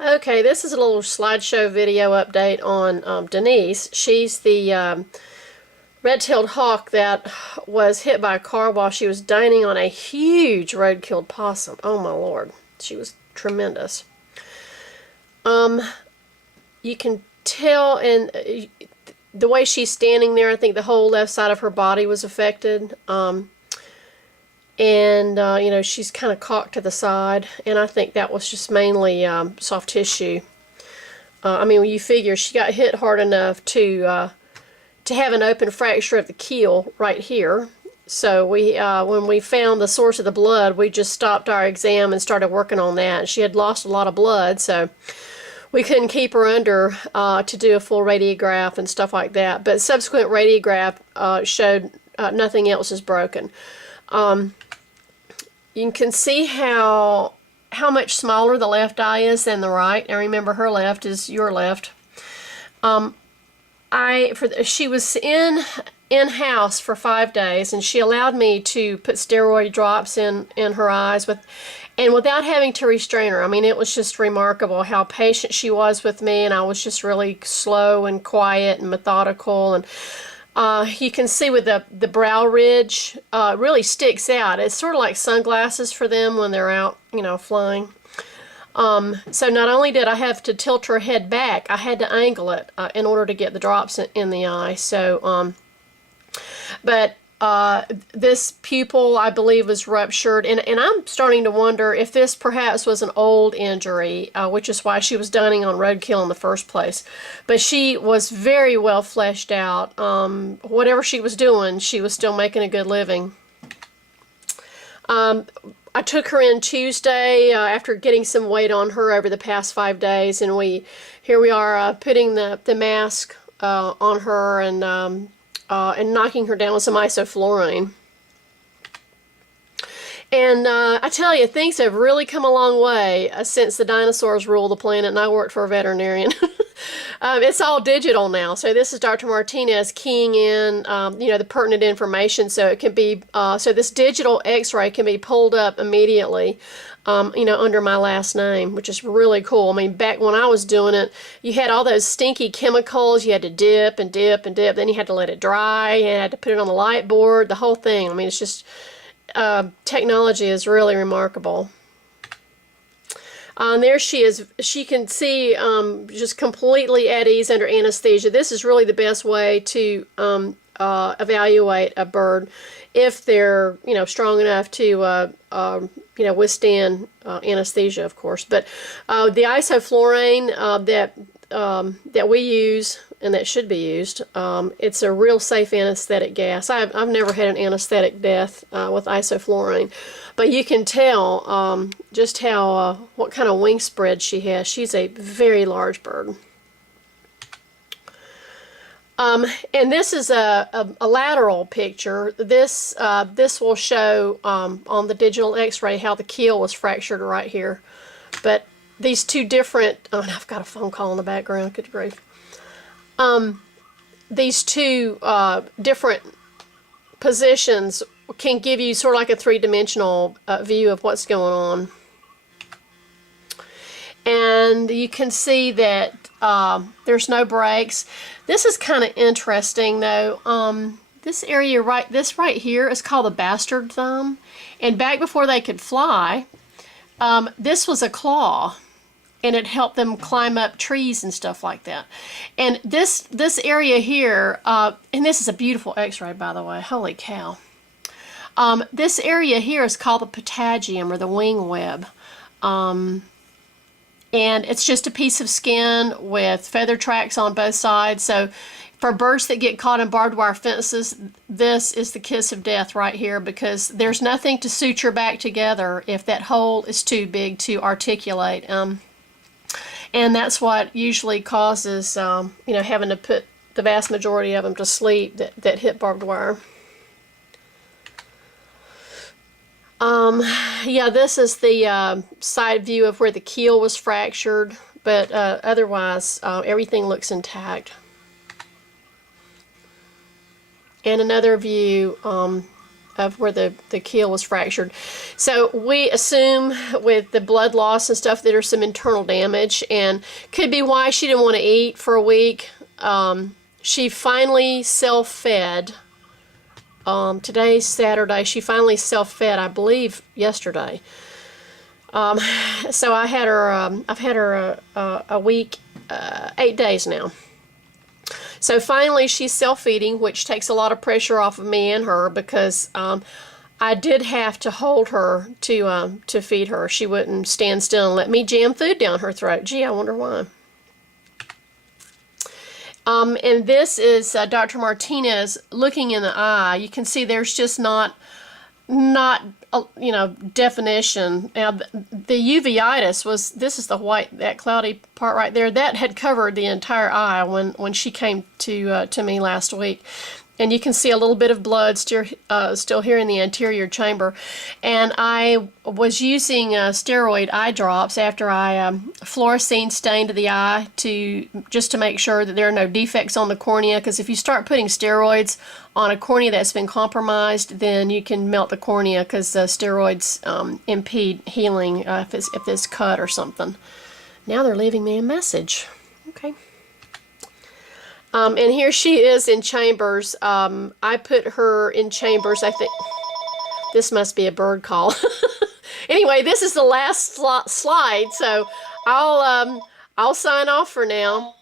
Okay, this is a little slideshow video update on Denise. She's the red-tailed hawk that was hit by a car while she was dining on a huge road-killed possum. Oh my lord, she was tremendous. You can tell in the way she's standing there, I think the whole left side of her body was affected. You know, she's kind of cocked to the side, and I think that was just mainly soft tissue. I mean, when you figure she got hit hard enough to have an open fracture of the keel right here. So when we found the source of the blood, we just stopped our exam and started working on that. She had lost a lot of blood, so we couldn't keep her under to do a full radiograph and stuff like that. But subsequent radiograph showed nothing else is broken. You can see how much smaller the left eye is than the right. And remember, her left is your left. She was in-house for 5 days, and she allowed me to put steroid drops in her eyes without having to restrain her. I mean, it was just remarkable how patient she was with me, and I was just really slow and quiet and methodical. And you can see with the brow ridge really sticks out. It's sort of like sunglasses for them when they're out, you know, flying. So not only did I have to tilt her head back, I had to angle it in order to get the drops in the eye. So, this pupil, I believe, was ruptured, and I'm starting to wonder if this perhaps was an old injury, which is why she was dining on roadkill in the first place. But she was very well fleshed out. Whatever she was doing, she was still making a good living. I took her in Tuesday after getting some weight on her over the past 5 days, and here we are putting the mask on her and knocking her down with some isoflurane. And I tell you, things have really come a long way since the dinosaurs ruled the planet and I worked for a veterinarian. It's all digital now. So this is Dr. Martinez keying in, you know, the pertinent information, so it can be, so this digital X-ray can be pulled up immediately, you know, under my last name, which is really cool. I mean, back when I was doing it, you had all those stinky chemicals. You had to dip and dip and dip. Then you had to let it dry. You had to put it on the light board. The whole thing. I mean, it's just technology is really remarkable. There she is. She can see just completely at ease under anesthesia. This is really the best way to evaluate a bird if they're, you know, strong enough to, you know, withstand anesthesia, of course. But the isoflurane that we use and that should be used, it's a real safe anesthetic gas. I've never had an anesthetic death with isoflurane, but you can tell just how what kind of wing spread she has. She's a very large bird. And this is a lateral picture. This will show on the digital X-ray how the keel was fractured right here. But these two different, oh, and I've got a phone call in the background, good grief. These two different positions can give you sort of like a three-dimensional view of what's going on. And you can see that there's no breaks. This is kind of interesting, though. This area right here is called the bastard thumb. And back before they could fly, this was a claw, and it helped them climb up trees and stuff like that. And this area here, and this is a beautiful X-ray, by the way. Holy cow! This area here is called the patagium, or the wing web. And it's just a piece of skin with feather tracks on both sides. So for birds that get caught in barbed wire fences, this is the kiss of death right here, because there's nothing to suture back together if that hole is too big to articulate. And that's what usually causes, you know, having to put the vast majority of them to sleep that hit barbed wire. Yeah, this is the side view of where the keel was fractured, but otherwise everything looks intact. And another view of where the keel was fractured. So we assume with the blood loss and stuff that there's some internal damage, and could be why she didn't want to eat for a week. She finally self-fed. Today's Saturday. She finally self-fed, I believe, yesterday. So I've had her a week, 8 days now. So finally she's self-feeding, which takes a lot of pressure off of me and her, because I did have to hold her to feed her. She wouldn't stand still and let me jam food down her throat. Gee, I wonder why. And this is Dr. Martinez looking in the eye. You can see there's just not definition. Now the uveitis was, this is the white, that cloudy part right there, that had covered the entire eye when she came to me last week. And you can see a little bit of blood still here in the anterior chamber. And I was using steroid eye drops after I fluorescein stained the eye just to make sure that there are no defects on the cornea. Because if you start putting steroids on a cornea that's been compromised, then you can melt the cornea, because steroids impede healing if it's cut or something. Now they're leaving me a message. Okay. And here she is in chambers. I put her in chambers. I think this must be a bird call. Anyway, this is the last slide, so I'll sign off for now.